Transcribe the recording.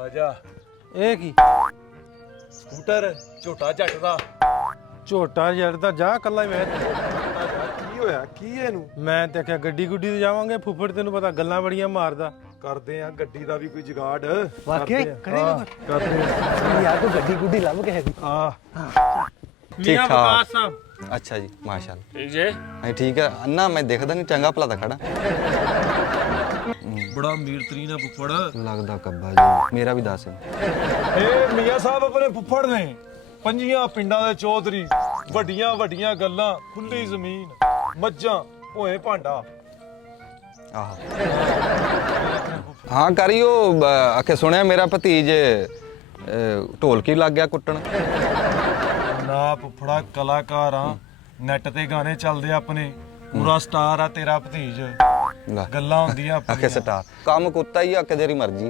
ਆਜਾ। ਇਹ ਕੀ ਸਕੂਟਰ ਝੋਟਾ ਜੱਟ ਦਾ। ਝੋਟਾ ਜੜ ਤਾਂ ਜਾ ਕੱਲਾ ਹੀ ਕੀ ਹੋਇਆ ਕੀ ਇਹਨੂੰ? ਮੈਂ ਤੇ ਆਖਿਆ ਗੱਡੀ ਗੁੱਡੀ ਤੇ ਜਾਵਾਂਗੇ। ਫੁੱਫੜ ਤੈਨੂੰ ਪਤਾ ਗੱਲਾਂ ਬੜੀਆਂ ਮਾਰਦਾ। ਕਰਦੇ ਆ ਗੱਡੀ ਦਾ ਵੀ ਕੋਈ ਜੁਗਾੜ। ਵਾਕਿਆ ਕਰੇਗਾ ਕਰਦੇ ਯਾਰ ਤੂੰ ਗੱਡੀ ਗੁੱਡੀ ਲੱਭ ਕੇ ਹੈਗੀ ਆ। ਮੀਆਂ ਵਕਾਸ ਸਾਹਿਬ। अच्छा जी माशाल्लाह ਠੀਕ ਜੇ नहीं ठीक है अन्ना मैं देखदा नहीं चंगा भला था खड़ा ਬੜਾ ਅਮੀਰ ਤਰੀਨ ਆ ਫੁੱਫੜ। लगदा कब्बा जी मेरा भी दस है ਇਹ ਮੀਆਂ ਸਾਹਿਬ ਆਪਣੇ ਫੁੱਫੜ ਨੇ। ਪੰਜੀਆਂ ਪਿੰਡਾਂ ਦੇ ਚੌਧਰੀ। ਵੱਡੀਆਂ ਵੱਡੀਆਂ ਗੱਲਾਂ, ਖੁੱਲੀ ਜ਼ਮੀਨ, ਮੱਝਾਂ, ਭੋਏ ਭਾਂਡਾ। आहो हाँ करियो आखे सुने मेरा भतीज ढोलकी लग गया कुट्टन ਨਾ ਫੁੱਫੜਾ ਕਲਾਕਾਰ ਆ। ਨੈਟ ਤੇ ਗਾਣੇ ਚੱਲਦੇ ਆਪਣੇ। ਪੂਰਾ ਸਟਾਰ ਆ ਤੇਰਾ ਭਤੀਜ। ला ਗੱਲਾਂ ਹੁੰਦੀਆਂ आखे स्टार काम कुत्ता ही आके तेरी मर्जी